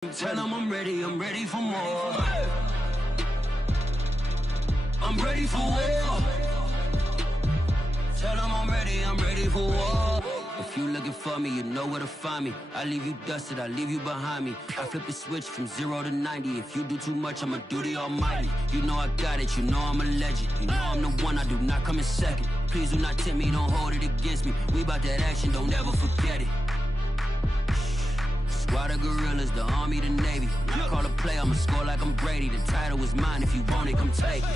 Tell them I'm ready for more. I'm ready for war. Tell them I'm ready for war. If you looking for me, you know where to find me. I leave you dusted, I leave you behind me. I flip the switch from 0 to 90. If you do too much, I'ma do the almighty. You know I got it, you know I'm a legend. You know I'm the one, I do not come in second. Please do not tempt me, don't hold it against me. We bout that action, don't ever forget it. Squad of gorillas, the army, the navy. When I call a play, I'ma score like I'm Brady. The title is mine, if you want it, come take it.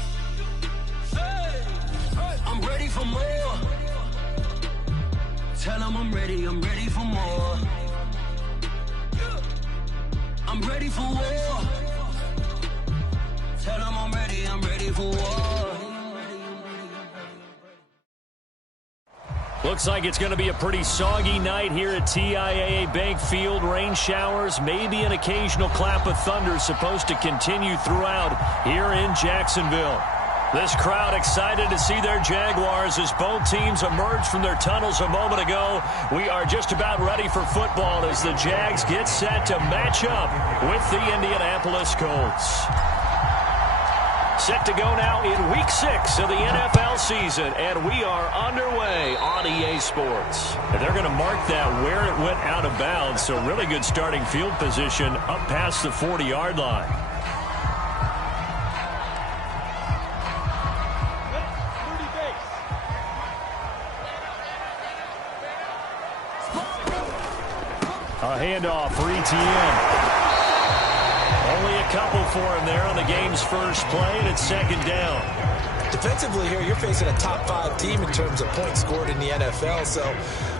I'm ready for more. Tell them I'm ready for more. I'm ready for war. Tell them I'm ready for war. Looks like it's going to be a pretty soggy night here at TIAA Bank Field. Rain showers, maybe an occasional clap of thunder supposed to continue throughout here in Jacksonville. This crowd excited to see their Jaguars as both teams emerged from their tunnels a moment ago. We are just about ready for football as the Jags get set to match up with the Indianapolis Colts. Set to go now in Week 6 of the NFL season, and we are underway on EA Sports. And they're going to mark that where it went out of bounds, so really good starting field position up past the 40-yard line. A handoff for ETN. Only a couple for him there on the game's first play, and it's second down. Defensively here, you're facing a top 5 team in terms of points scored in the NFL. So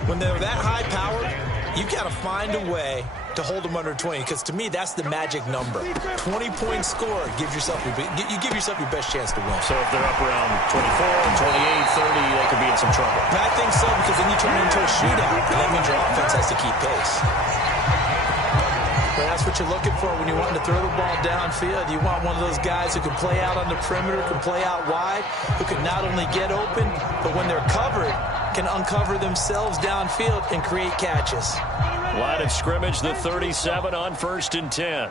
when they're that high powered, you got to find a way to hold them under 20, because to me, that's the magic number. 20-point score, you give yourself your best chance to win. So if they're up around 24, 28, 30, they could be in some trouble. And I think so, because then you turn it into a shootout, and that means your offense has to keep pace. But that's what you're looking for when you're wanting to throw the ball downfield. You want one of those guys who can play out on the perimeter, can play out wide, who can not only get open, but when they're covered, can uncover themselves downfield and create catches. Line of scrimmage, the 37 on 1st and 10.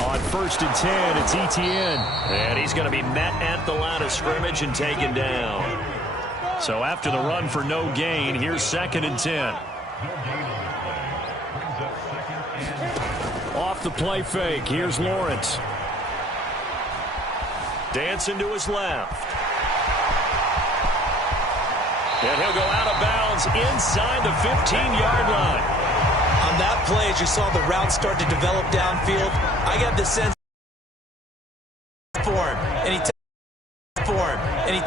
On 1st and 10, it's ETN. And he's going to be met at the line of scrimmage and taken down. So after the run for no gain, here's 2nd and 10. Off the play fake, here's Lawrence. Dancing to his left. And he'll go out of bounds inside the 15-yard line. On that play, as you saw the route start to develop downfield, I got the sense for him. And he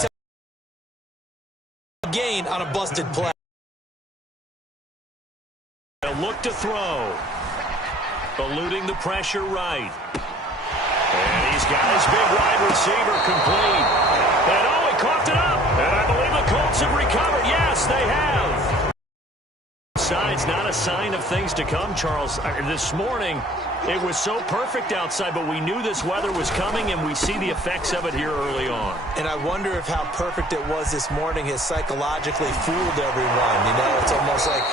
gain on a busted play. They'll look to throw. Eluding the pressure right. And he's got his big wide receiver complete. And oh, he coughed it up. And I believe the Colts have recovered. Yes, they have. Besides, not a sign of things to come, Charles. This morning, it was so perfect outside, but we knew this weather was coming, and we see the effects of it here early on. And I wonder if how perfect it was this morning has psychologically fooled everyone. You know, it's almost like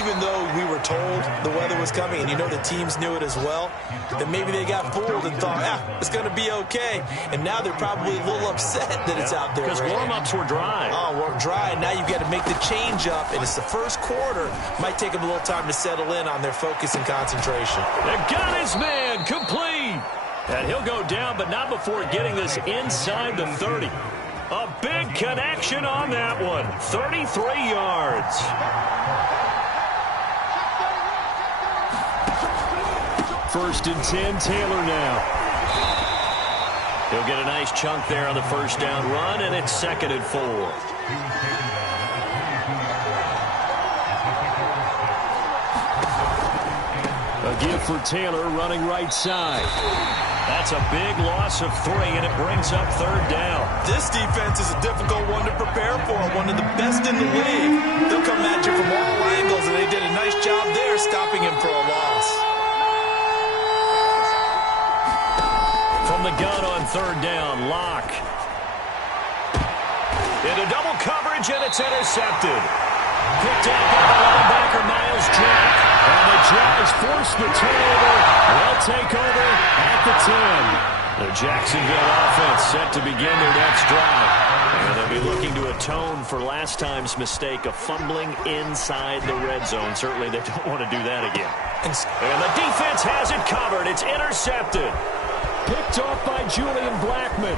even though we were told the weather was coming, and you know the teams knew it as well, that maybe they got fooled and thought, it's going to be okay. And now they're probably a little upset that it's out there. Because warm-ups were dry. Oh, we're dry, and now you've got to make the change up, and it's the first quarter. Might take them a little time to settle in on their focus and concentration. They got his man complete. And he'll go down, but not before getting this inside the 30. A big connection on that one. 33 yards. First and 10, Taylor now. He'll get a nice chunk there on the first down run, and it's 2nd and 4. A give for Taylor running right side. That's a big loss of 3, and it brings up 3rd down. This defense is a difficult one to prepare for, one of the best in the league. They'll come at you from all angles, and they did a nice job there stopping him for a loss. From the gun on 3rd down, Locke. Into double coverage, and it's intercepted. Picked up by the linebacker, Miles Jack. And the Jags force the turnover. They'll take over at the 10. The Jacksonville offense set to begin their next drive. And they'll be looking to atone for last time's mistake of fumbling inside the red zone. Certainly they don't want to do that again. And the defense has it covered. It's intercepted. Picked off by Julian Blackmon.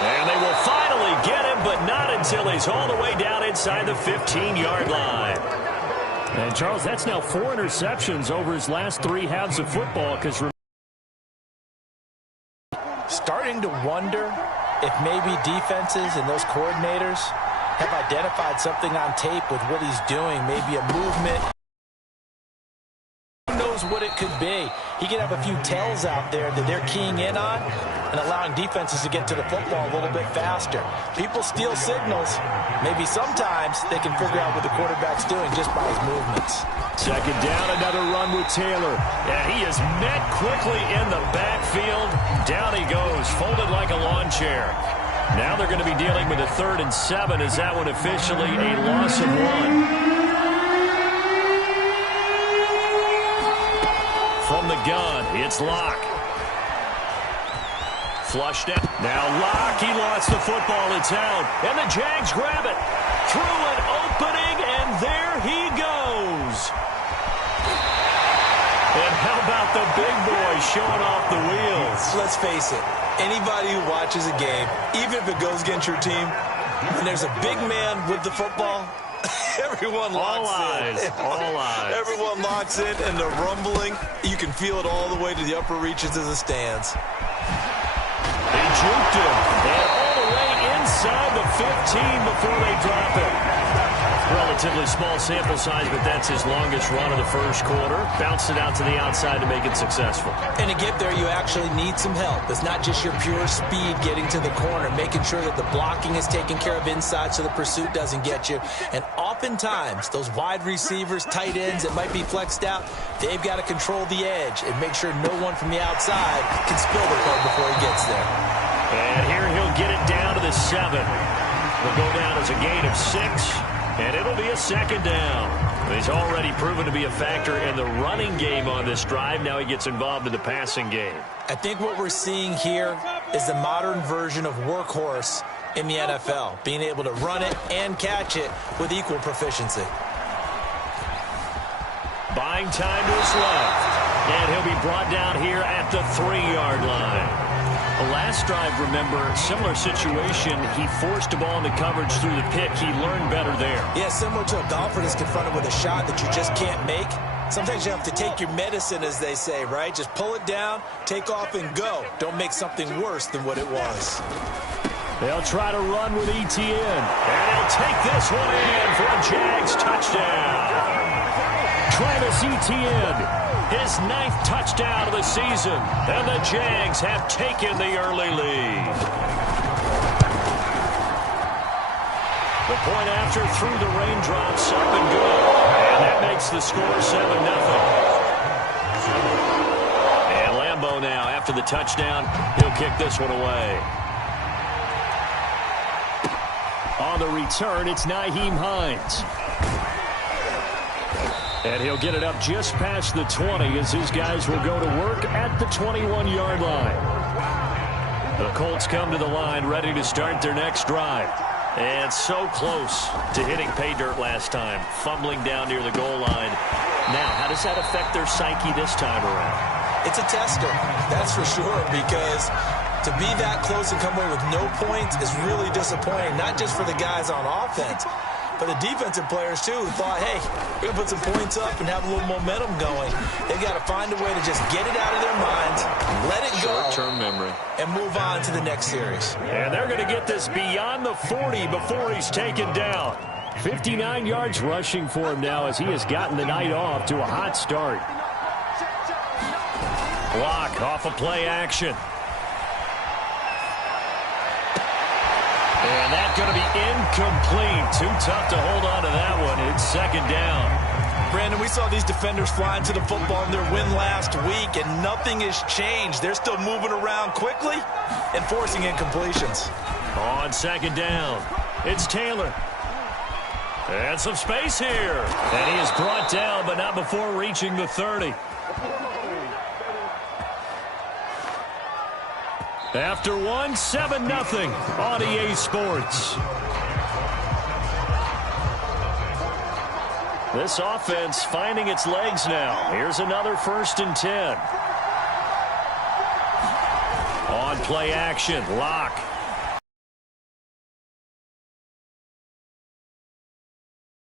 And they will finally get him, but not until he's all the way down inside the 15-yard line. And, Charles, that's now 4 interceptions over his last 3 halves of football. Because starting to wonder if maybe defenses and those coordinators have identified something on tape with what he's doing, maybe a movement. Who knows what it could be? He could have a few tells out there that they're keying in on and allowing defenses to get to the football a little bit faster. People steal signals. Maybe sometimes they can figure out what the quarterback's doing just by his movements. Second down, another run with Taylor. And he is met quickly in the backfield. Down he goes, folded like a lawn chair. Now they're going to be dealing with a 3rd and 7. Is that one officially a loss of 1? From the gun, it's Locke. Flushed out. Now Locke, he lost the football. It's out. And the Jags grab it. Through an opening, and there he goes. And how about the big boy showing off the wheels? Let's face it. Anybody who watches a game, even if it goes against your team, when there's a big man with the football, everyone locks in. All eyes. Everyone locks in, and the rumbling, you can feel it all the way to the upper reaches of the stands. They juked him, and all the way inside the 15 before they drop it. Relatively small sample size, but that's his longest run of the first quarter. Bounced it out to the outside to make it successful. And to get there, you actually need some help. It's not just your pure speed getting to the corner, making sure that the blocking is taken care of inside so the pursuit doesn't get you. And oftentimes, those wide receivers, tight ends that might be flexed out, they've got to control the edge and make sure no one from the outside can spill the play before he gets there. And here he'll get it down to the 7. Will go down as a gain of 6. And it'll be a 2nd down. He's already proven to be a factor in the running game on this drive. Now he gets involved in the passing game. I think what we're seeing here is the modern version of workhorse in the NFL, being able to run it and catch it with equal proficiency. Buying time to his left. And he'll be brought down here at the 3-yard line. The last drive, remember, similar situation. He forced a ball into coverage through the pick. He learned better there. Yeah, similar to a golfer that's confronted with a shot that you just can't make. Sometimes you have to take your medicine, as they say, right? Just pull it down, take off, and go. Don't make something worse than what it was. They'll try to run with Etienne. And he'll take this one in for a Jags touchdown. Travis Etienne, his 9th touchdown of the season. And the Jags have taken the early lead. The point after through the raindrops, up and good. And that makes the score 7-0. And Lambeau now, after the touchdown, he'll kick this one away. On the return, it's Nyheim Hines. And he'll get it up just past the 20 as his guys will go to work at the 21-yard line. The Colts come to the line ready to start their next drive. And so close to hitting pay dirt last time, fumbling down near the goal line. Now, how does that affect their psyche this time around? It's a tester, that's for sure, because to be that close and come away with no points is really disappointing, not just for the guys on offense, but the defensive players, too, who thought, hey, we're going to put some points up and have a little momentum going. They've got to find a way to just get it out of their minds, let it go. Short-term memory. And move on to the next series. And they're going to get this beyond the 40 before he's taken down. 59 yards rushing for him now as he has gotten the night off to a hot start. Block off of play action. And that's going to be incomplete. Too tough to hold on to that one. It's 2nd down. Brandon, we saw these defenders flying to the football in their win last week, and nothing has changed. They're still moving around quickly and forcing incompletions. On second down, it's Taylor. And some space here. And he is brought down, but not before reaching the 30. After one, 7-0 on EA Sports. This offense finding its legs now. Here's another 1st and 10. On play action, Lock.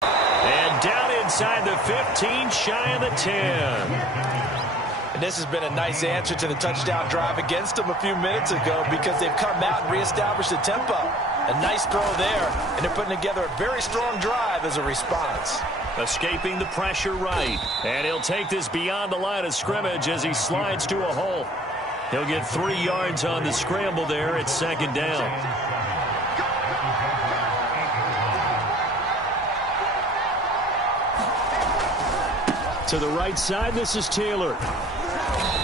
And down inside the 15, shy of the 10. And this has been a nice answer to the touchdown drive against them a few minutes ago because they've come out and reestablished the tempo. A nice throw there, and they're putting together a very strong drive as a response. Escaping the pressure right. And he'll take this beyond the line of scrimmage as he slides to a hole. He'll get 3 yards on the scramble there at 2nd down. To the right side, this is Taylor.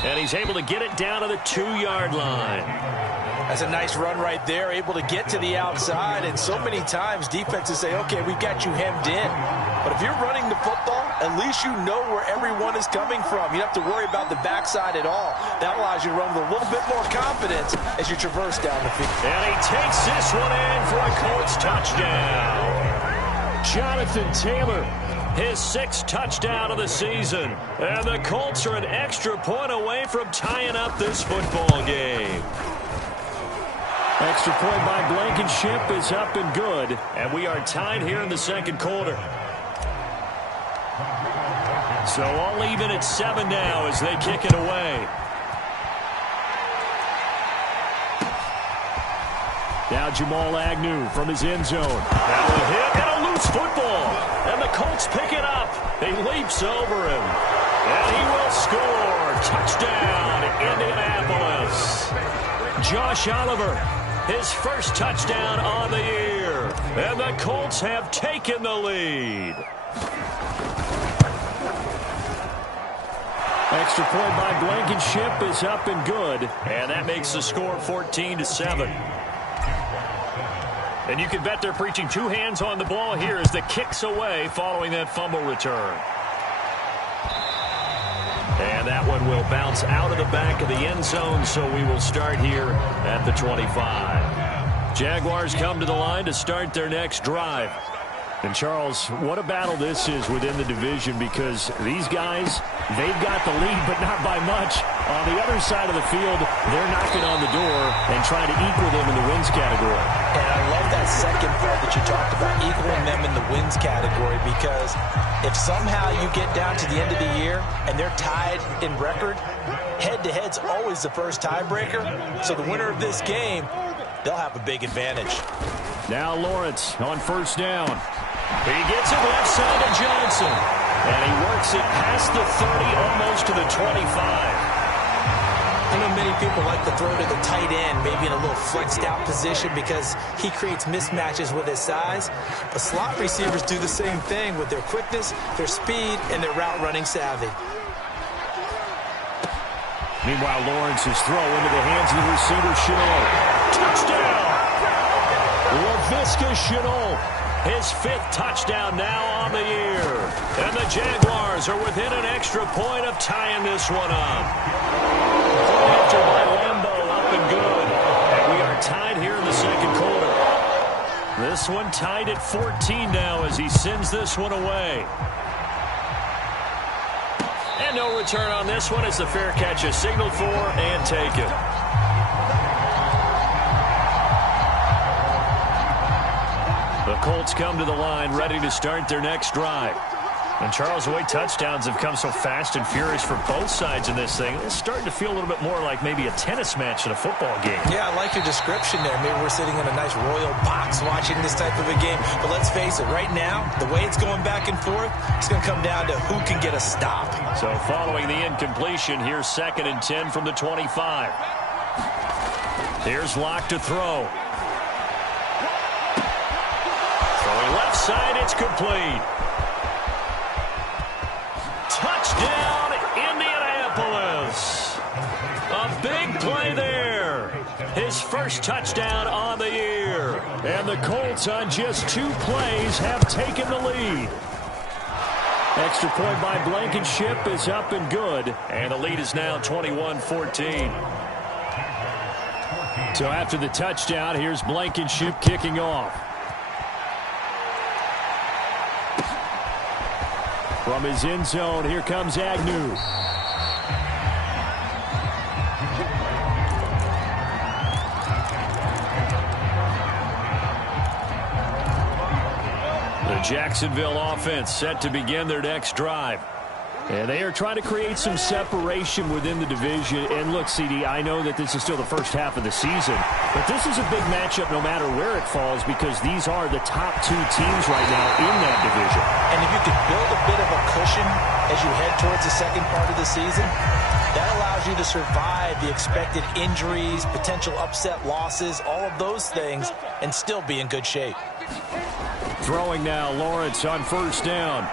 And he's able to get it down to the 2-yard line. That's a nice run right there, able to get to the outside. And so many times defenses say, okay, we've got you hemmed in. But if you're running the football, at least you know where everyone is coming from. You don't have to worry about the backside at all. That allows you to run with a little bit more confidence as you traverse down the field. And he takes this one in for a Colts touchdown. Jonathan Taylor, his 6th touchdown of the season. And the Colts are an extra point away from tying up this football game. Extra point by Blankenship is up and good. And we are tied here in the 2nd quarter. So all even at 7 now as they kick it away. Now Jamal Agnew from his end zone. That will hit and a loose football. And the Colts pick it up. He leaps over him. And he will score. Touchdown, Indianapolis. Josh Oliver, his 1st touchdown on the year. And the Colts have taken the lead. Extra point by Blankenship is up and good. And that makes the score 14-7. And you can bet they're preaching 2 hands on the ball here as the kick's away following that fumble return. And that one will bounce out of the back of the end zone, so we will start here at the 25. Jaguars come to the line to start their next drive. And, Charles, what a battle this is within the division because these guys, they've got the lead, but not by much. On the other side of the field, they're knocking on the door and trying to equal them in the wins category. And I love that second part that you talked about, equaling them in the wins category, because if somehow you get down to the end of the year and they're tied in record, head-to-head's always the first tiebreaker. So the winner of this game, they'll have a big advantage. Now Lawrence on 1st down. He gets it left side to Johnson. And he works it past the 30, almost to the 25. I know many people like to throw to the tight end, maybe in a little flexed out position because he creates mismatches with his size. But slot receivers do the same thing with their quickness, their speed, and their route running savvy. Meanwhile, Lawrence's throw into the hands of the receiver, Chenault. Touchdown! Laviska Chenault, his 5th touchdown now on the year. And the Jaguars are within an extra point of tying this one up. After by Lambeau, up and good. And we are tied here in the 2nd quarter. This one tied at 14 now as he sends this one away. And no return on this one as the fair catch is signaled for and taken. The Colts come to the line ready to start their next drive. And Charles, the way touchdowns have come so fast and furious for both sides in this thing, it's starting to feel a little bit more like maybe a tennis match in a football game. Yeah, I like your description there. Maybe we're sitting in a nice royal box watching this type of a game. But let's face it, right now, the way it's going back and forth, it's going to come down to who can get a stop. So following the incompletion, here's 2nd and 10 from the 25. Here's Lock to throw. Throwing left side, it's complete. Touchdown, Indianapolis. A big play there. His 1st touchdown on the year. And the Colts on just 2 plays have taken the lead. Extra point by Blankenship is up and good. And the lead is now 21-14. So after the touchdown, here's Blankenship kicking off. From his end zone, here comes Agnew. The Jacksonville offense set to begin their next drive. And they are trying to create some separation within the division. And look, CD, I know that this is still the first half of the season, but this is a big matchup no matter where it falls because these are the top 2 teams right now in that division. And if you could build a bit of a cushion as you head towards the second part of the season, that allows you to survive the expected injuries, potential upset losses, all of those things, and still be in good shape. Throwing now, Lawrence on first down.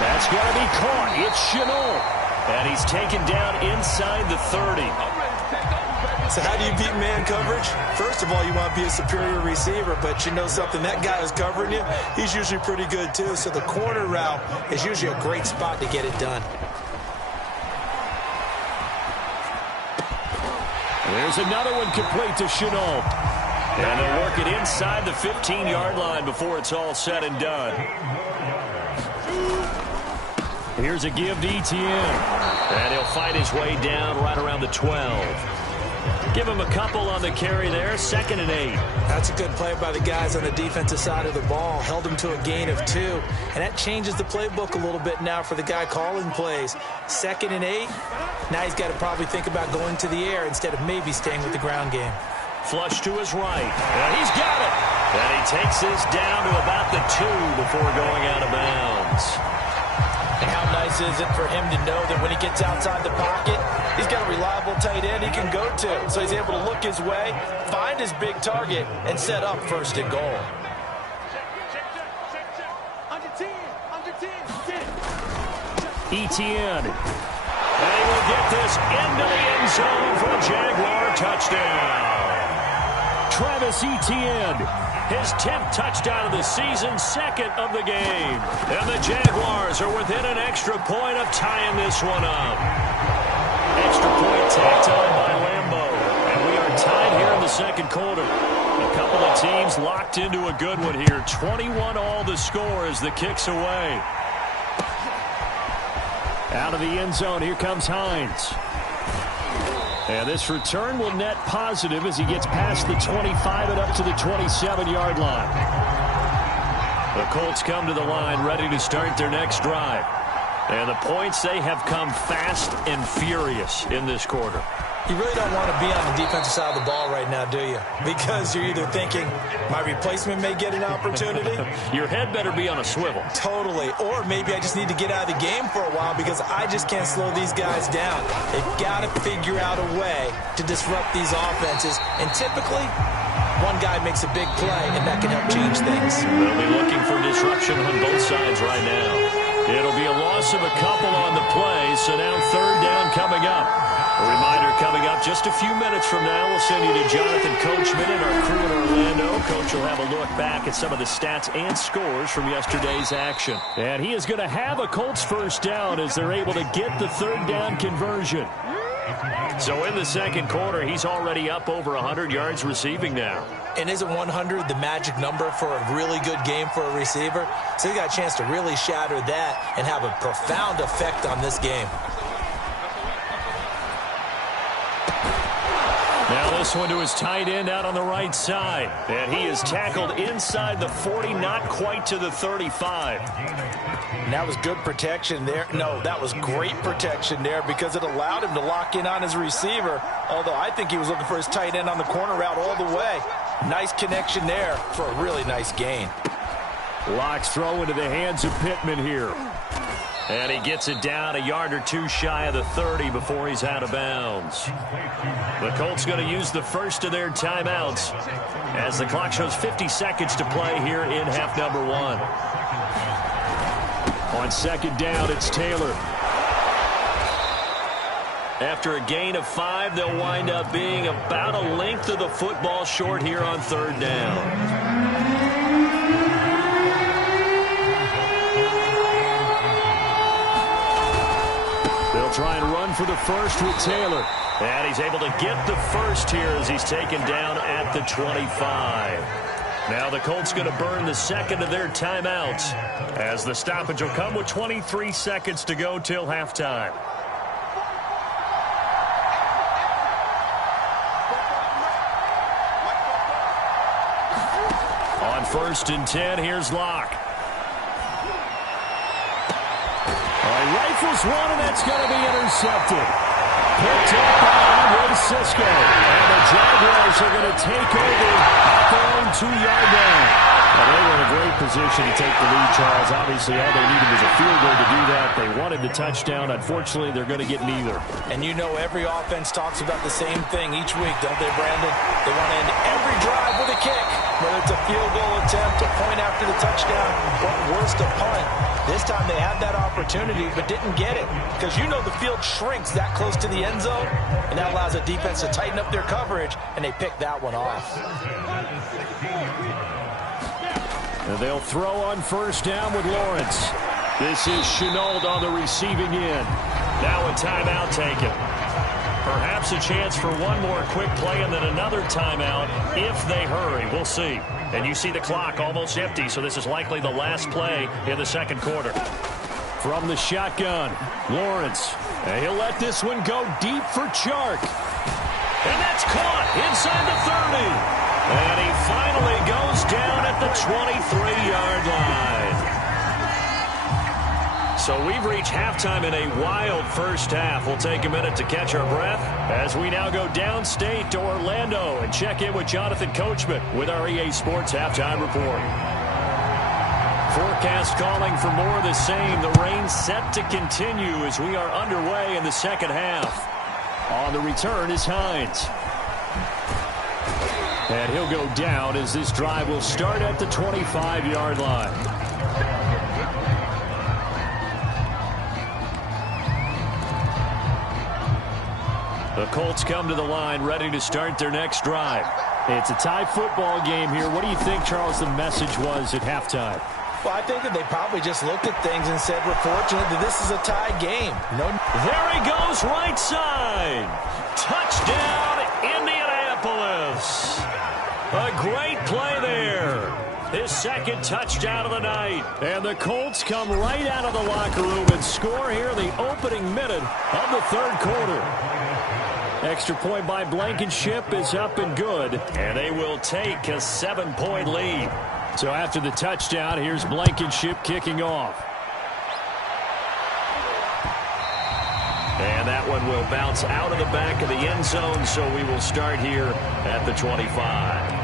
That's going to be caught. It's Chenault. And he's taken down inside the 30. So how do you beat man coverage? First of all, you want to be a superior receiver, but you know something, that guy who's covering you, he's usually pretty good too. So the corner route is usually a great spot to get it done. There's another one complete to Chenault. And they'll work it inside the 15-yard line before it's all said and done. Here's a give to Etienne. And he'll fight his way down right around the 12. Give him a couple on the carry there. 2nd and 8. That's a good play by the guys on the defensive side of the ball. Held him to a gain of 2. And that changes the playbook a little bit now for the guy calling plays. 2nd and 8. Now he's got to probably think about going to the air instead of maybe staying with the ground game. Flush to his right. And he's got it. And he takes this down to about the 2 before going out of bounds. And how nice is it for him to know that when he gets outside the pocket, he's got a reliable tight end he can go to. So he's able to look his way, find his big target, and set up 1st and goal. Etienne. And he will get this into the end zone for a Jaguar touchdown. Travis Etienne. His 10th touchdown of the season, 2nd of the game. And the Jaguars are within an extra point of tying this one up. Extra point tacked on by Lambeau. And we are tied here in the 2nd quarter. A couple of teams locked into a good one here. 21-all the score as the kick's away. Out of the end zone, here comes Hines. And this return will net positive as he gets past the 25 and up to the 27-yard line. The Colts come to the line ready to start their next drive. And the points, they have come fast and furious in this quarter. You really don't want to be on the defensive side of the ball right now, do you? Because you're either thinking, my replacement may get an opportunity. Your head better be on a swivel. Totally. Or maybe I just need to get out of the game for a while because I just can't slow these guys down. They've got to figure out a way to disrupt these offenses. And typically, one guy makes a big play, and that can help change things. They'll be looking for disruption on both sides right now. It'll be a loss of a couple on the play, so now 3rd down coming up. A reminder coming up just a few minutes from now. We'll send you to Jonathan Coachman and our crew in Orlando. Coach will have a look back at some of the stats and scores from yesterday's action. And he is going to have a Colts 1st down as they're able to get the 3rd down conversion. So in the 2nd quarter, he's already up over 100 yards receiving now. And isn't 100 the magic number for a really good game for a receiver? So he got a chance to really shatter that and have a profound effect on this game. Now this one to his tight end out on the right side. And he is tackled inside the 40, not quite to the 35. And that was good protection there. No, that was great protection there because it allowed him to lock in on his receiver. Although I think he was looking for his tight end on the corner route all the way. Nice connection there for a really nice gain. Locks throw into the hands of Pittman here. And he gets it down a yard or two shy of the 30 before he's out of bounds. The Colts going to use the first of their timeouts as the clock shows 50 seconds to play here in half number 1. On 2nd down, it's Taylor. After a gain of 5, they'll wind up being about a length of the football short here on 3rd down. They'll try and run for the first with Taylor. And he's able to get the first here as he's taken down at the 25. Now the Colts going to burn the second of their timeouts as the stoppage will come with 23 seconds to go till halftime. On 1st and 10, here's Locke. Rifles one, and that's going to be intercepted. Picked up by Andre Cisco. And the Jaguars are going to take over at their own 2-yard line. Well, they were in a great position to take the lead, Charles. Obviously, all they needed was a field goal to do that. They wanted the touchdown. Unfortunately, they're going to get neither. And you know every offense talks about the same thing each week, don't they, Brandon? They want to end every drive with a kick, whether it's a field goal attempt, a point after the touchdown, or worse, a punt. This time they had that opportunity but didn't get it because you know the field shrinks that close to the end zone, and that allows the defense to tighten up their coverage, and they pick that one off. And they'll throw on 1st down with Lawrence. This is Chenault on the receiving end. Now a timeout taken. Perhaps a chance for one more quick play and then another timeout if they hurry. We'll see. And you see the clock almost empty, so this is likely the last play in the 2nd quarter. From the shotgun, Lawrence. And he'll let this one go deep for Chark. And that's caught inside the 30. And he finally goes down at the 23-yard line. So we've reached halftime in a wild first half. We'll take a minute to catch our breath as we now go downstate to Orlando and check in with Jonathan Coachman with our EA Sports Halftime Report. Forecast calling for more of the same. The rain set to continue as we are underway in the 2nd half. On the return is Hines. And he'll go down as this drive will start at the 25-yard line. The Colts come to the line ready to start their next drive. It's a tie football game here. What do you think, Charles, the message was at halftime? Well, I think that they probably just looked at things and said, we're fortunate that this is a tie game. There he goes, right side. Touchdown, Indianapolis. A great play there. His 2nd touchdown of the night. And the Colts come right out of the locker room and score here in the opening minute of the 3rd quarter. Extra point by Blankenship is up and good. And they will take a 7-point lead. So after the touchdown, here's Blankenship kicking off. And that one will bounce out of the back of the end zone, so we will start here at the 25.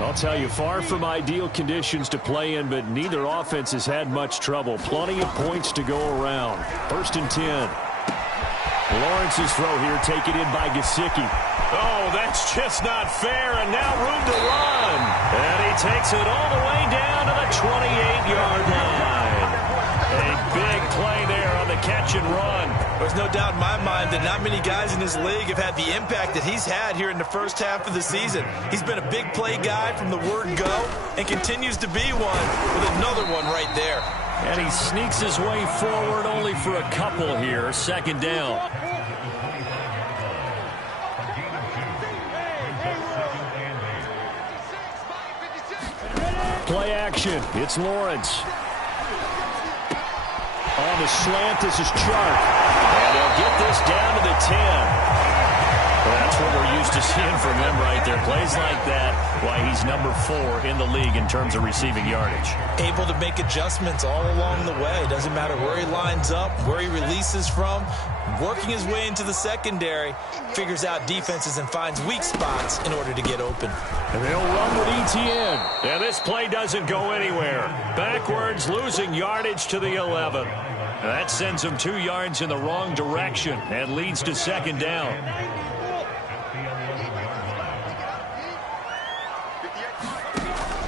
I'll tell you, far from ideal conditions to play in, but neither offense has had much trouble. Plenty of points to go around. 1st and 10. Lawrence's throw here taken in by Gesicki. Oh, that's just not fair, and now room to run. And he takes it all the way down to the 28-yard line. A big play there on the catch and run. There's no doubt in my mind that not many guys in this league have had the impact that he's had here in the first half of the season. He's been a big play guy from the word go and continues to be one with another one right there. And he sneaks his way forward only for a couple here. 2nd down. Play action. It's Lawrence. On the slant, this is Chark. And they'll get this down to the 10. Well, that's what we're used to seeing from him right there. Plays like that, why he's number 4 in the league in terms of receiving yardage. Able to make adjustments all along the way. Doesn't matter where he lines up, where he releases from. Working his way into the secondary, figures out defenses and finds weak spots in order to get open. And they'll run with Etienne. And this play doesn't go anywhere. Backwards, losing yardage to the 11. That sends him 2 yards in the wrong direction and leads to 2nd down.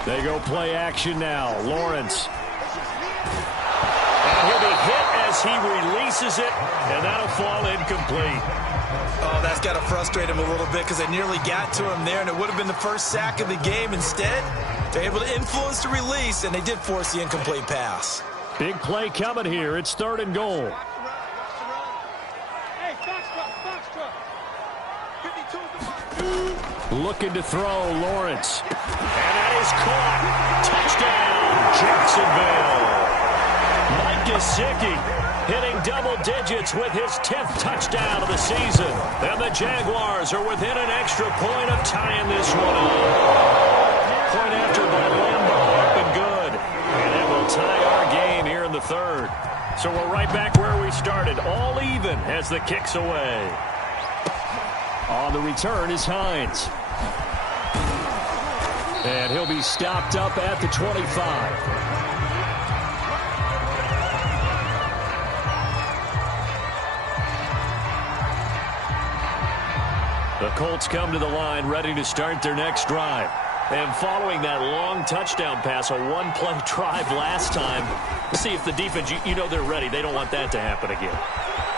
They go play action now. Lawrence. And he'll be hit as he releases it, and that'll fall incomplete. Oh, that's got to frustrate him a little bit because they nearly got to him there, and it would have been the first sack of the game. Instead, they're able to influence the release, and they did force the incomplete pass. Big play coming here. It's 3rd and goal. Looking to throw, Lawrence. And that is caught. Touchdown, Jacksonville. Mike Gesicki hitting double digits with his 10th touchdown of the season. And the Jaguars are within an extra point of tying this one up. Point after by Lambeau, up and good. And it will tie our game here in the 3rd. So we're right back where we started, all even as the kick's away. On the return is Hines. And he'll be stopped up at the 25. The Colts come to the line ready to start their next drive. And following that long touchdown pass, a one-play drive last time, see if the defense, you know they're ready. They don't want that to happen again.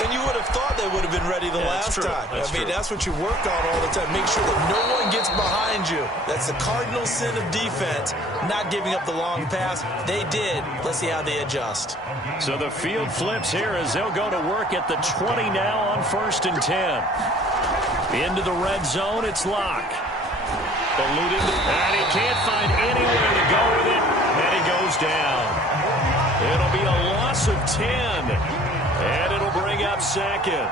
And you would have thought they would have been ready the last time. That's what you work on all the time. Make sure that no one gets behind you. That's the cardinal sin of defense, not giving up the long pass. They did. Let's see how they adjust. So the field flips here as they'll go to work at the 20 now on 1st and 10. Into the red zone, it's Locke. Eluding, and he can't find anywhere to go with it, and he goes down. It'll be a loss of 10, and it'll bring up 2nd.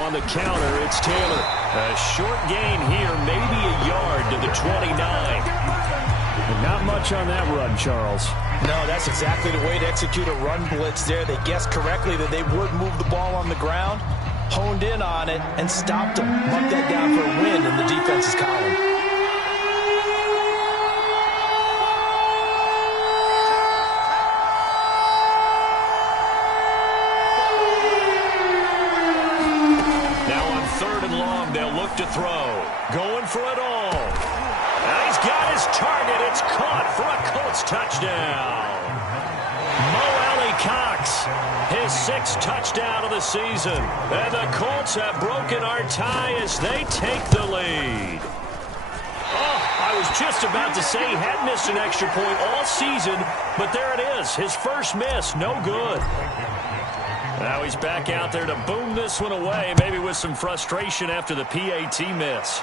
On the counter, it's Taylor. A short gain here, maybe a yard to the 29. Not much on that run, Charles. No, that's exactly the way to execute a run blitz there. They guessed correctly that they would move the ball on the ground, honed in on it, and stopped them. Marked that down for a win in the defense's column. Now on 3rd and long, they'll look to throw. Going for it all. And he's got his target. It's caught for a Colts touchdown. Mo Cox, his 6th touchdown of the season. And the Colts have broken our tie as they take the lead. Oh, I was just about to say he had missed an extra point all season, but there it is, his first miss, no good. Now he's back out there to boom this one away, maybe with some frustration after the PAT miss.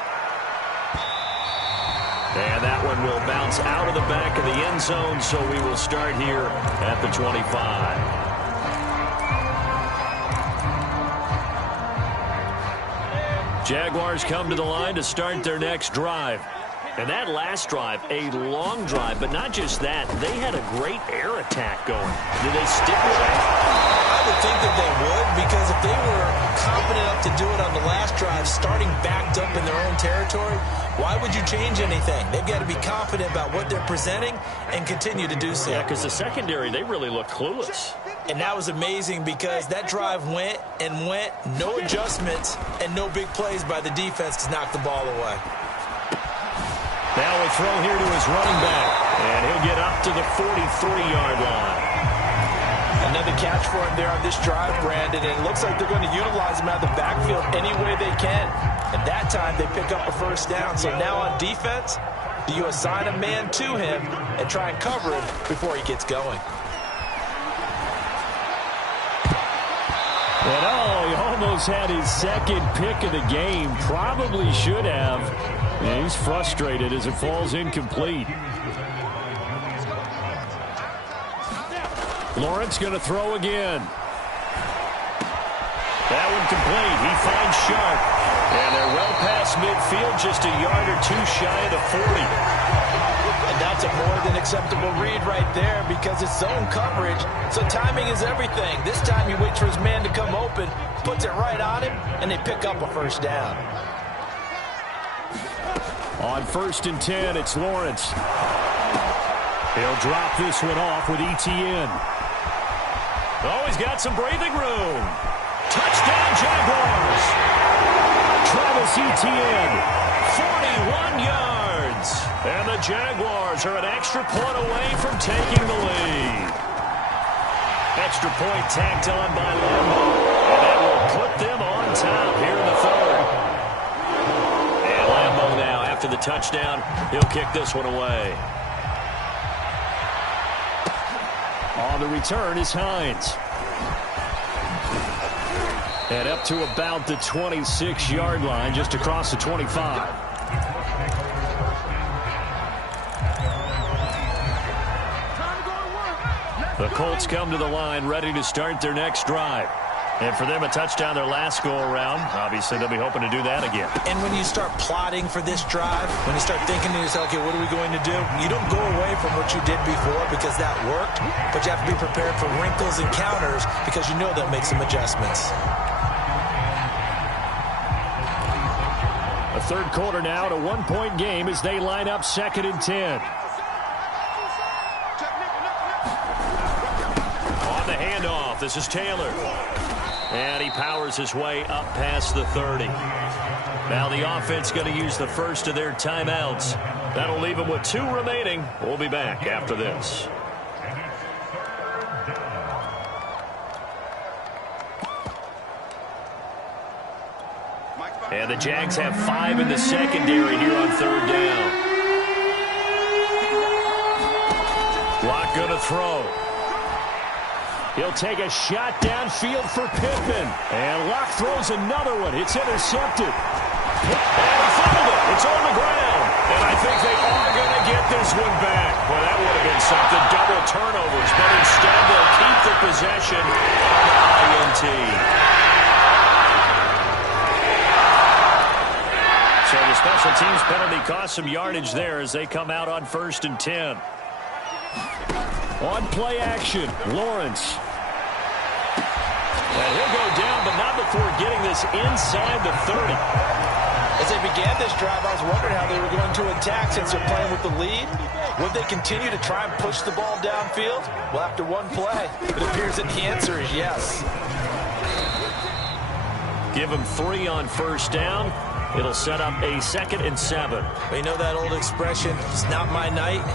And that one will bounce out of the back of the end zone, so we will start here at the 25. Jaguars come to the line to start their next drive. And that last drive, a long drive, but not just that. They had a great air attack going. Did they stick with that? I would think that they would, because if they were confident enough to do it on the last drive, starting backed up in their own territory, why would you change anything? They've got to be confident about what they're presenting and continue to do so. Yeah, because the secondary, they really look clueless. And that was amazing because that drive went and went, no adjustments, and no big plays by the defense to knock the ball away. Now a throw here to his running back, and he'll get up to the 43-yard line. Another catch for him there on this drive, Brandon, and it looks like they're going to utilize him out of the backfield any way they can. And that time they pick up a first down. So now on defense, do you assign a man to him and try and cover him before he gets going? And he almost had his 2nd pick of the game. Probably should have. And he's frustrated as it falls incomplete. Lawrence going to throw again. That one complete. He finds Sharp. And they're well past midfield, just a yard or two shy of the 40. And that's a more than acceptable read right there because it's zone coverage. So timing is everything. This time he waits for his man to come open, puts it right on him, and they pick up a first down. On 1st and 10, it's Lawrence. He'll drop this one off with Etienne. Oh, he's got some breathing room. Touchdown, Jaguars. Travis Etienne. 41 Jaguars are an extra point away from taking the lead. Extra point tacked on by Lambo. And that will put them on top here in the third. And Lambo now, after the touchdown, he'll kick this one away. On the return is Hines. And up to about the 26-yard line, just across the 25. The Colts come to the line ready to start their next drive. And for them, a touchdown their last go-around. Obviously, they'll be hoping to do that again. And when you start plotting for this drive, when you start thinking to yourself, okay, what are we going to do? You don't go away from what you did before because that worked, but you have to be prepared for wrinkles and counters because you know they'll make some adjustments. A third quarter now, to 1-point game as they line up 2nd and 10. On the handoff, this is Taylor. And he powers his way up past the 30. Now the offense going to use the first of their timeouts. That'll leave them with 2 remaining. We'll be back after this. And the Jags have 5 in the secondary here on 3rd down. Locke going to throw. He'll take a shot downfield for Pittman. And Locke throws another one. It's intercepted. And he fumbled it. It's on the ground. And I think they are going to get this one back. Well, that would have been something. Double turnovers. But instead, they'll keep the possession on the INT. So the special teams penalty cost some yardage there as they come out on 1st and 10. On play action, Lawrence. And he'll go down, but not before getting this inside the 30. As they began this drive, I was wondering how they were going to attack since they're playing with the lead. Would they continue to try and push the ball downfield? Well, after one play, it appears that the answer is yes. Give him 3 on 1st down. It'll set up a 2nd and 7. Well, you know that old expression, it's not my night?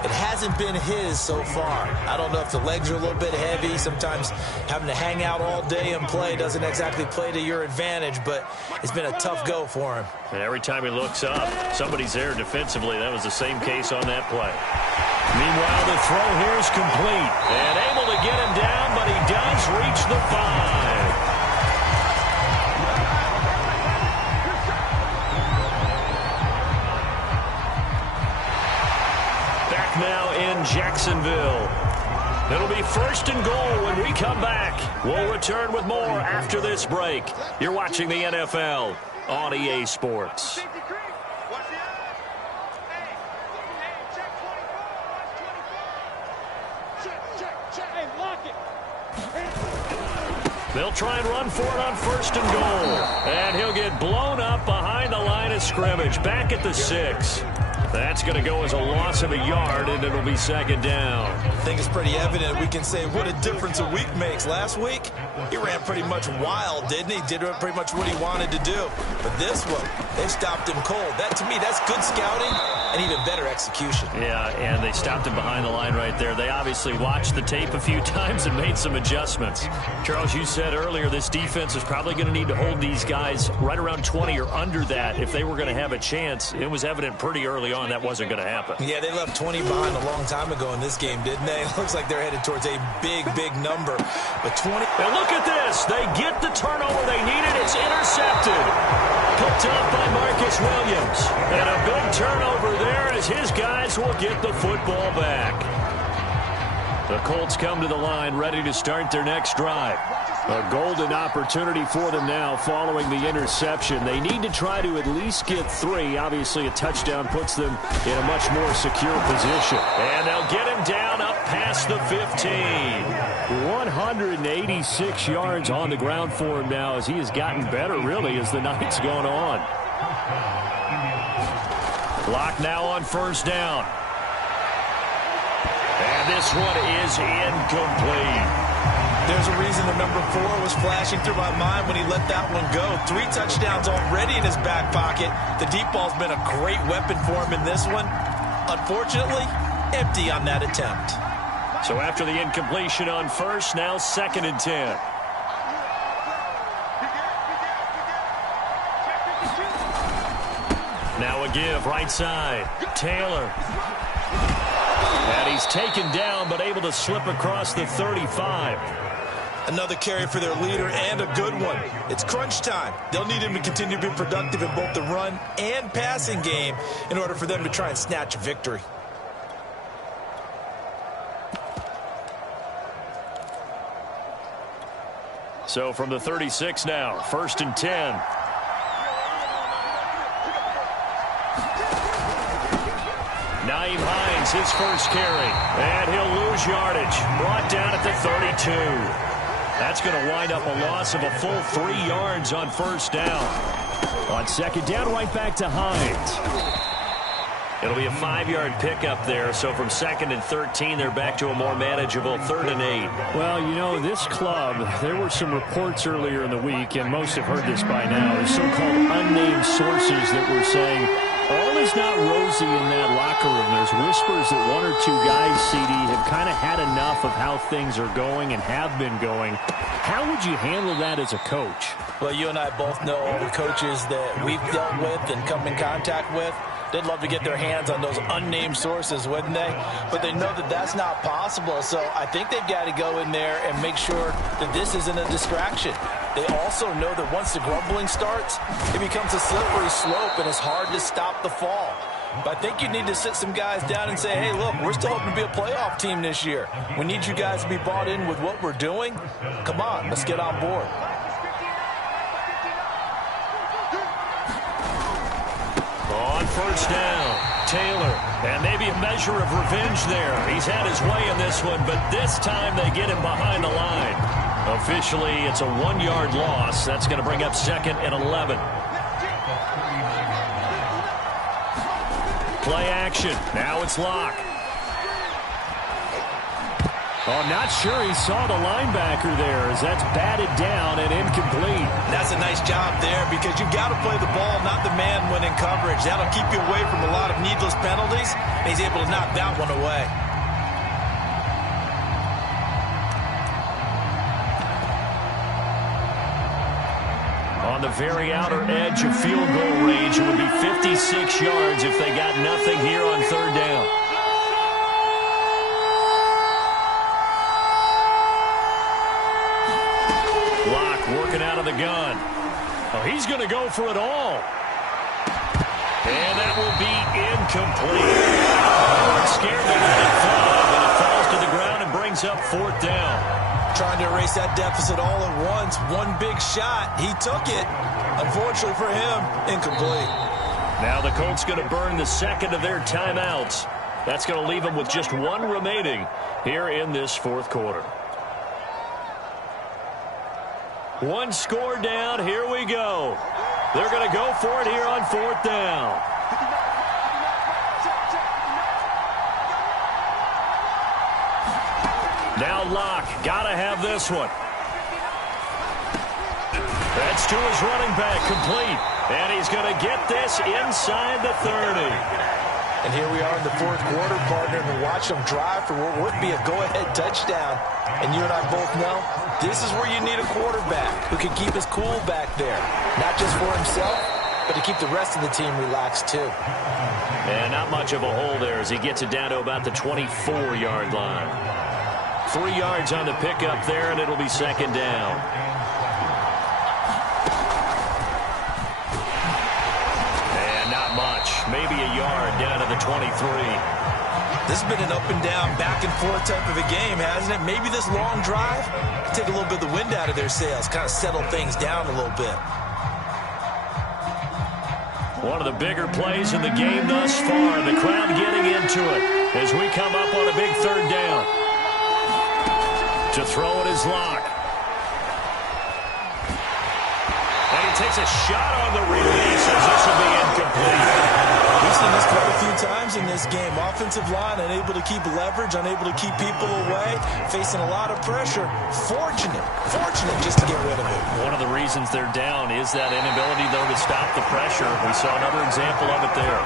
It hasn't been his so far. I don't know if the legs are a little bit heavy. Sometimes having to hang out all day and play doesn't exactly play to your advantage, but it's been a tough go for him. And every time he looks up, somebody's there defensively. That was the same case on that play. Meanwhile, the throw here is complete. And able to get him down, but he does reach the 5. Now in Jacksonville. It'll be 1st and goal when we come back. We'll return with more after this break. You're watching the NFL on EA Sports. They'll try and run for it on 1st and goal. And he'll get blown up behind the line of scrimmage. Back at the 6. That's going to go as a loss of a yard, and it'll be 2nd down. I think it's pretty evident. We can say what a difference a week makes. Last week, he ran pretty much wild, didn't he? Did pretty much what he wanted to do. But this one, they stopped him cold. That, to me, that's good scouting and even better execution. Yeah, and they stopped him behind the line right there. They obviously watched the tape a few times and made some adjustments. Charles, you said earlier this defense is probably going to need to hold these guys right around 20 or under that if they were going to have a chance. It was evident pretty early on that wasn't going to happen. Yeah, they left 20 behind a long time ago in this game, didn't they? It looks like they're headed towards a big, big number. But 20... And look at this. They get the turnover they needed. It's intercepted. Picked up by Marcus Williams. And a big turnover there as his guys will get the football back. The Colts come to the line ready to start their next drive. A golden opportunity for them now following the interception. They need to try to at least get 3. Obviously, a touchdown puts them in a much more secure position. And they'll get him down up past the 15. 186 yards on the ground for him now as he has gotten better, really, as the night's gone on. Clock now on 1st down. And this one is incomplete. There's a reason the number 4 was flashing through my mind when he let that one go. 3 touchdowns already in his back pocket. The deep ball's been a great weapon for him in this one. Unfortunately, empty on that attempt. So after the incompletion on first, now 2nd and 10. Now a give, right side. Taylor. And he's taken down, but able to slip across the 35. Another carry for their leader, and a good one. It's crunch time. They'll need him to continue to be productive in both the run and passing game in order for them to try and snatch a victory. So from the 36 now, 1st and 10. Nyheim Hines, his first carry. And he'll lose yardage. Brought down at the 32. That's going to wind up a loss of a full 3 yards on 1st down. On 2nd down, right back to Hines. It'll be a 5-yard pickup there. So from 2nd and 13, they're back to a more manageable 3rd and 8. Well, you know, this club, there were some reports earlier in the week, and most have heard this by now, the so-called unnamed sources that were saying all is not rosy in that locker room. There's whispers that 1 or 2 guys, CD, have kind of had enough of how things are going and have been going. How would you handle that as a coach? Well, you and I both know all the coaches that we've dealt with and come in contact with. They'd love to get their hands on those unnamed sources, wouldn't they? But they know that that's not possible, so I think they've got to go in there and make sure that this isn't a distraction. They also know that once the grumbling starts, it becomes a slippery slope, and it's hard to stop the fall. But I think you need to sit some guys down and say, hey, look, we're still hoping to be a playoff team this year. We need you guys to be bought in with what we're doing. Come on, let's get on board. On 1st down, Taylor. And maybe a measure of revenge there. He's had his way in this one, but this time they get him behind the line. Officially, it's a 1-yard loss. That's going to bring up 2nd and 11. Play action. Now it's Locke. Oh, I'm not sure he saw the linebacker there as that's batted down and incomplete. That's a nice job there because you've got to play the ball, not the man when in coverage. That'll keep you away from a lot of needless penalties. And he's able to knock that one away. On the very outer edge of field goal range, it would be 56 yards if they got nothing here on 3rd down. Locke working out of the gun. Oh, he's going to go for it all. And that will be incomplete. They weren't scared to let it fall, but it falls to the ground and brings up 4th down. Trying to erase that deficit all at once. One big shot. He took it. Unfortunately for him, incomplete. Now the Colts going to burn the 2nd of their timeouts. That's going to leave them with just 1 remaining here in this 4th quarter. 1 score down. Here we go. They're going to go for it here on 4th down. Now Locke. Got to have this one. That's to his running back. Complete. And he's going to get this inside the 30. And here we are in the 4th quarter, partner, and watch them drive for what would be a go-ahead touchdown. And you and I both know this is where you need a quarterback who can keep his cool back there. Not just for himself, but to keep the rest of the team relaxed too. And not much of a hole there as he gets it down to about the 24-yard line. 3 yards on the pickup there, and it'll be 2nd down. And not much. Maybe a yard down to the 23. This has been an up-and-down, back-and-forth type of a game, hasn't it? Maybe this long drive can take a little bit of the wind out of their sails, kind of settle things down a little bit. One of the bigger plays in the game thus far. The crowd getting into it as we come up on a big 3rd down. To throw it is Locke. And he takes a shot on the release as this will be incomplete. We've seen this quite a few times in this game. Offensive line unable to keep leverage, unable to keep people away, facing a lot of pressure. Fortunate just to get rid of it. One of the reasons they're down is that inability, though, to stop the pressure. We saw another example of it there.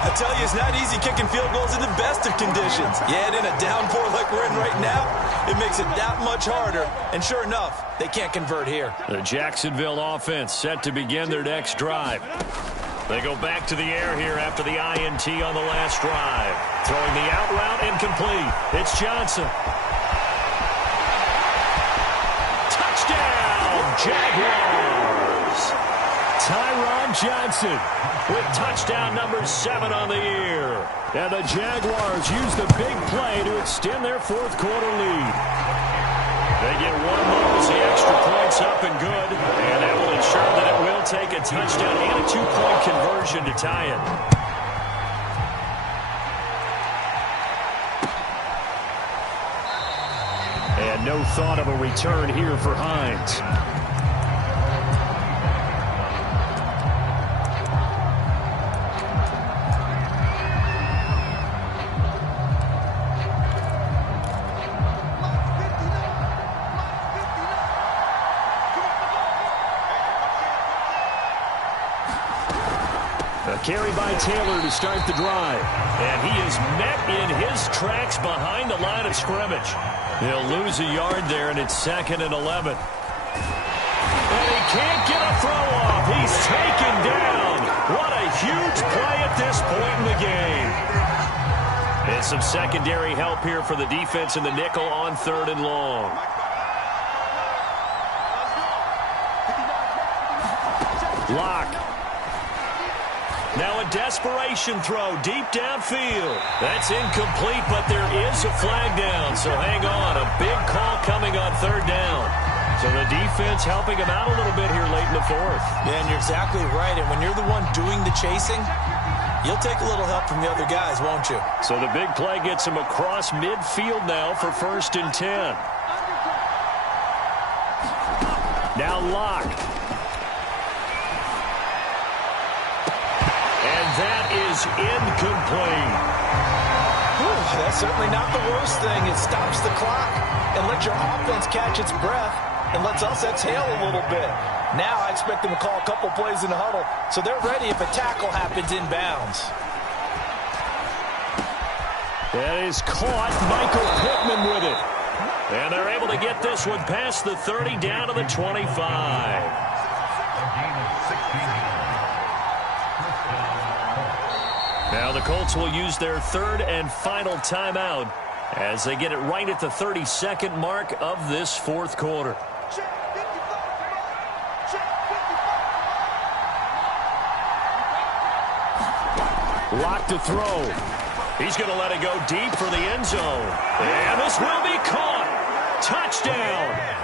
I tell you, it's not easy kicking field goals in the best of conditions. Yet in a downpour like we're in right now, it makes it that much harder. And sure enough, they can't convert here. The Jacksonville offense set to begin their next drive. They go back to the air here after the INT on the last drive. Throwing the out route incomplete. It's Johnson. Touchdown, Jaguars! Tyron Johnson with touchdown number 7 on the year. And the Jaguars use the big play to extend their fourth quarter lead. They get one more as the extra point's up and good. And that will ensure that it will take a touchdown and a 2-point conversion to tie it. And no thought of a return here for Hines. A carry by Taylor to start the drive. And he is met in his tracks behind the line of scrimmage. He'll lose a yard there, and it's 2nd and 11. And he can't get a throw off. He's taken down. What a huge play at this point in the game. And some secondary help here for the defense in the nickel on 3rd and long. Lock. Now a desperation throw deep downfield. That's incomplete, but there is a flag down. So hang on. A big call coming on 3rd down. So the defense helping him out a little bit here late in the 4th. Yeah, and you're exactly right. And when you're the one doing the chasing, you'll take a little help from the other guys, won't you? So the big play gets him across midfield now for 1st and 10. Now Lock. That is incomplete. Whew, that's certainly not the worst thing. It stops the clock and lets your offense catch its breath and lets us exhale a little bit. Now I expect them to call a couple plays in the huddle so they're ready if a tackle happens inbounds. That is caught. Michael Pittman with it. And they're able to get this one past the 30 down to the 25. Now the Colts will use their 3rd and final timeout as they get it right at the 32nd mark of this 4th quarter. Lock to throw. He's going to let it go deep for the end zone. And this will be caught. Touchdown.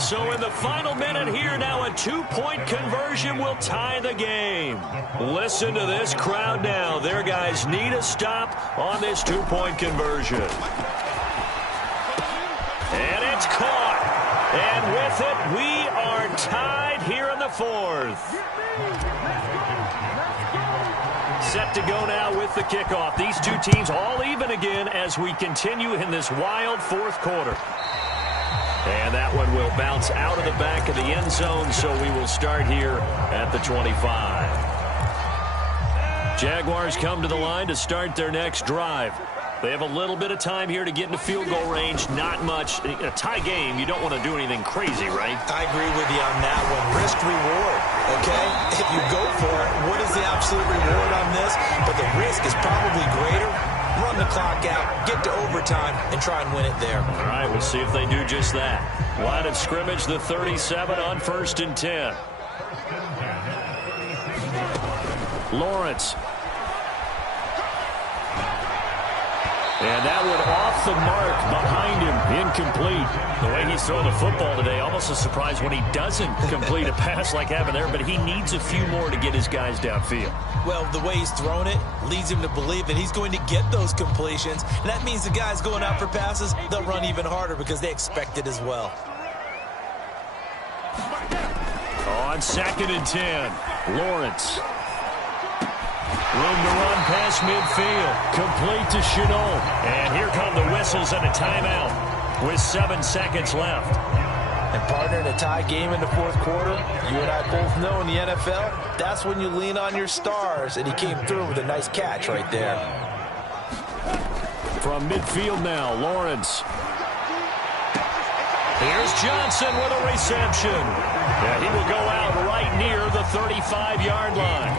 So in the final minute here now, a 2-point conversion will tie the game. Listen to this crowd now. Their guys need a stop on this 2-point conversion. And it's caught. And with it, we are tied here in the 4th. Set to go now with the kickoff. These two teams all even again as we continue in this wild 4th quarter. And that one will bounce out of the back of the end zone, so we will start here at the 25. Jaguars come to the line to start their next drive. They have a little bit of time here to get into field goal range. Not much. A tie game, you don't want to do anything crazy, right? I agree with you on that one. Risk reward, okay? If you go for it, what is the absolute reward on this? But the risk is probably greater. Run the clock out, get to overtime, and try and win it there. All right, we'll see if they do just that. Line of scrimmage, the 37 on 1st and 10. Lawrence. And that one off the mark behind him, incomplete. The way he's throwing the football today, almost a surprise when he doesn't complete a pass like having there, but he needs a few more to get his guys downfield. Well, the way he's thrown it leads him to believe that he's going to get those completions. And that means the guys going out for passes, they'll run even harder because they expect it as well. On 2nd and 10, Lawrence. Room to run past midfield. Complete to Shenault. And here come the whistles and a timeout with 7 seconds left. And Partner, in a tie game in the fourth quarter, you and I both know in the NFL, that's when you lean on your stars, and he came through with a nice catch right there. From midfield now, Lawrence. Here's Johnson with a reception. And he will go out right near the 35-yard line.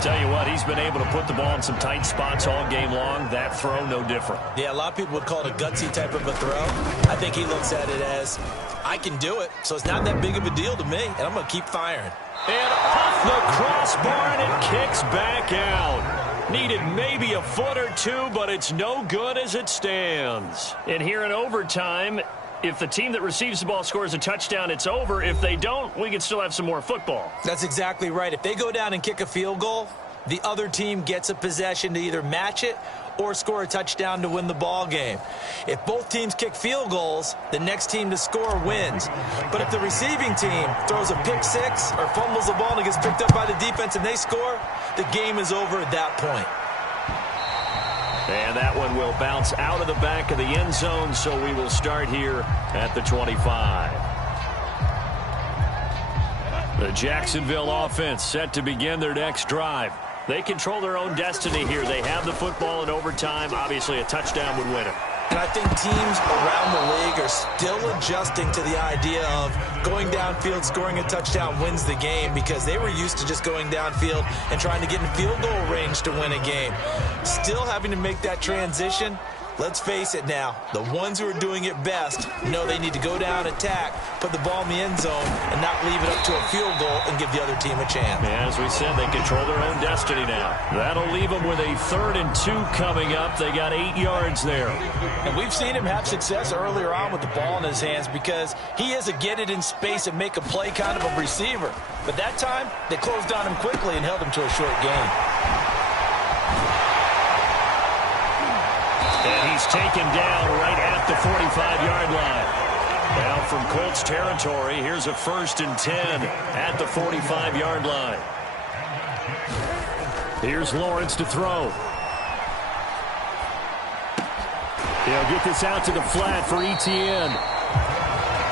Tell you what, he's been able to put the ball in some tight spots all game long. That throw, no different. Yeah, a lot of people would call it a gutsy type of a throw. I think he looks at it as, I can do it, so it's not that big of a deal to me, and I'm going to keep firing. And off the crossbar, and it kicks back out. Needed maybe a foot or two, but it's no good as it stands. And here in overtime, if the team that receives the ball scores a touchdown, it's over. If they don't, we can still have some more football. That's exactly right. If they go down and kick a field goal, the other team gets a possession to either match it or score a touchdown to win the ball game. If both teams kick field goals, the next team to score wins. But if the receiving team throws a pick six or fumbles the ball and it gets picked up by the defense and they score, the game is over at that point. And that one will bounce out of the back of the end zone, so we will start here at the 25. The Jacksonville offense set to begin their next drive. They control their own destiny here. They have the football in overtime. Obviously, a touchdown would win it. And I think teams around the league are still adjusting to the idea of going downfield, scoring a touchdown wins the game, because they were used to just going downfield and trying to get in field goal range to win a game. Still having to make that transition. Let's face it now, the ones who are doing it best know they need to go down, attack, put the ball in the end zone, and not leave it up to a field goal and give the other team a chance. Yeah, as we said, they control their own destiny now. That'll leave them with a 3rd and 2 coming up. They got 8 yards there. And we've seen him have success earlier on with the ball in his hands because he is a get it in space and make a play kind of a receiver. But that time, they closed on him quickly and held him to a short gain. And he's taken down right at the 45-yard line. Now from Colts territory, here's a 1st and 10 at the 45-yard line. Here's Lawrence to throw. He'll get this out to the flat for Etienne.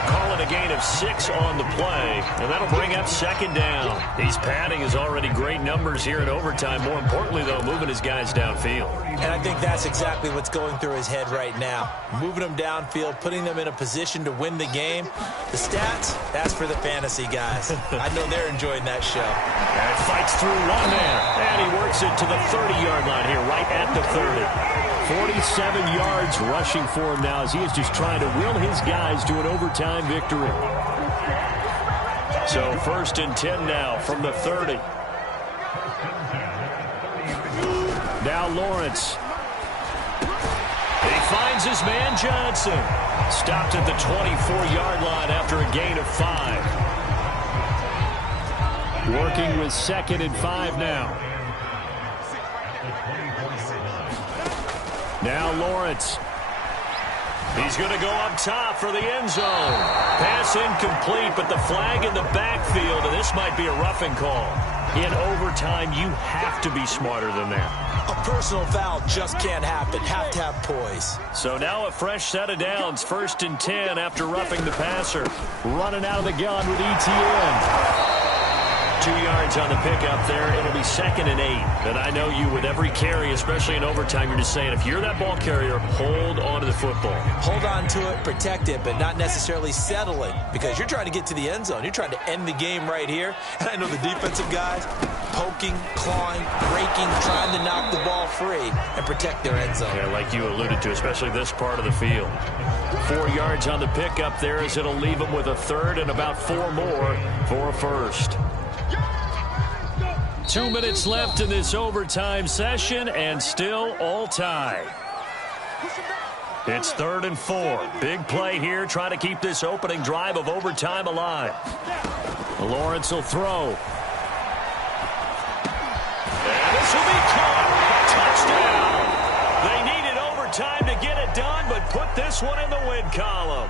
Calling a gain of 6 on the play, and that'll bring up 2nd down. He's padding his already great numbers here in overtime. More importantly, though, moving his guys downfield. And I think that's exactly what's going through his head right now. Moving them downfield, putting them in a position to win the game. The stats, that's for the fantasy guys. I know they're enjoying that show. And fights through one man. And he works it to the 30-yard line here, right at the 30. 47 yards rushing for him now as he is just trying to will his guys to an overtime victory. So 1st and 10 now from the 30. Now Lawrence. He finds his man Johnson. Stopped at the 24-yard line after a gain of 5. Working with 2nd and 5 now. Now Lawrence. He's going to go up top for the end zone. Pass incomplete, but the flag in the backfield, and this might be a roughing call. In overtime, you have to be smarter than that. A personal foul just can't happen. Have to have poise. So now a fresh set of downs. 1st and 10 after roughing the passer. Running out of the gun with Etienne. 2 yards on the pickup there. It'll be 2nd and 8. And I know you, with every carry, especially in overtime, you're just saying, if you're that ball carrier, hold on to the football. Hold on to it, protect it, but not necessarily settle it, because you're trying to get to the end zone. You're trying to end the game right here. And I know the defensive guys poking, clawing, breaking, trying to knock the ball free and protect their end zone. Yeah, like you alluded to, especially this part of the field. 4 yards on the pickup there as it'll leave them with a 3rd and about 4 more for a 1st. 2 minutes left in this overtime session, and still all tied. It's 3rd and 4. Big play here, trying to keep this opening drive of overtime alive. Lawrence will throw. And this will be caught. Touchdown. They needed overtime to get it done, but put this one in the win column.